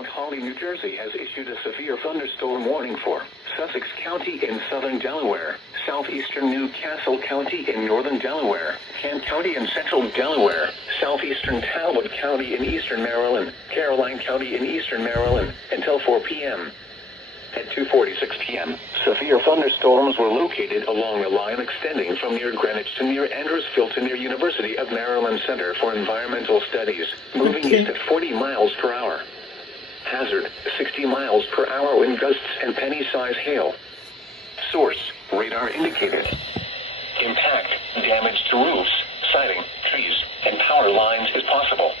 Mount Holly, New Jersey has issued a severe thunderstorm warning for Sussex County in southern Delaware, southeastern Newcastle County in northern Delaware, Kent County in central Delaware, southeastern Talbot County in eastern Maryland, Caroline County in eastern Maryland, until 4 p.m. At 2:46 p.m., severe thunderstorms were located along a line extending from near Greenwich to near Andrewsville to near University of Maryland Center for Environmental Studies, moving east at 40 miles per hour. Hazard, 60 miles per hour wind gusts and penny-size hail. Source, radar indicated. Impact, damage to roofs, siding, trees, and power lines is possible.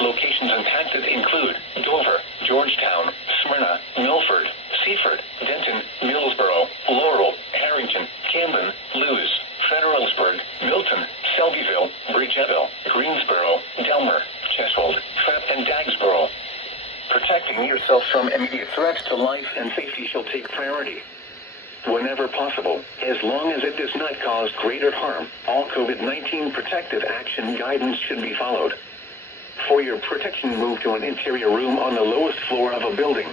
Locations impacted include Dover, Georgetown, Smyrna, Milford, Seaford, Denton, Millsboro, Laurel, Harrington, Camden, Lewes, Federalsburg, Milton, Selbyville, Bridgeville, Greensboro, Delmer, Cheswold, Trapp, and Dagsboro. Protecting yourself from immediate threats to life and safety shall take priority. Whenever possible, as long as it does not cause greater harm, all COVID-19 protective action guidance should be followed. For your protection, move to an interior room on the lowest floor of a building.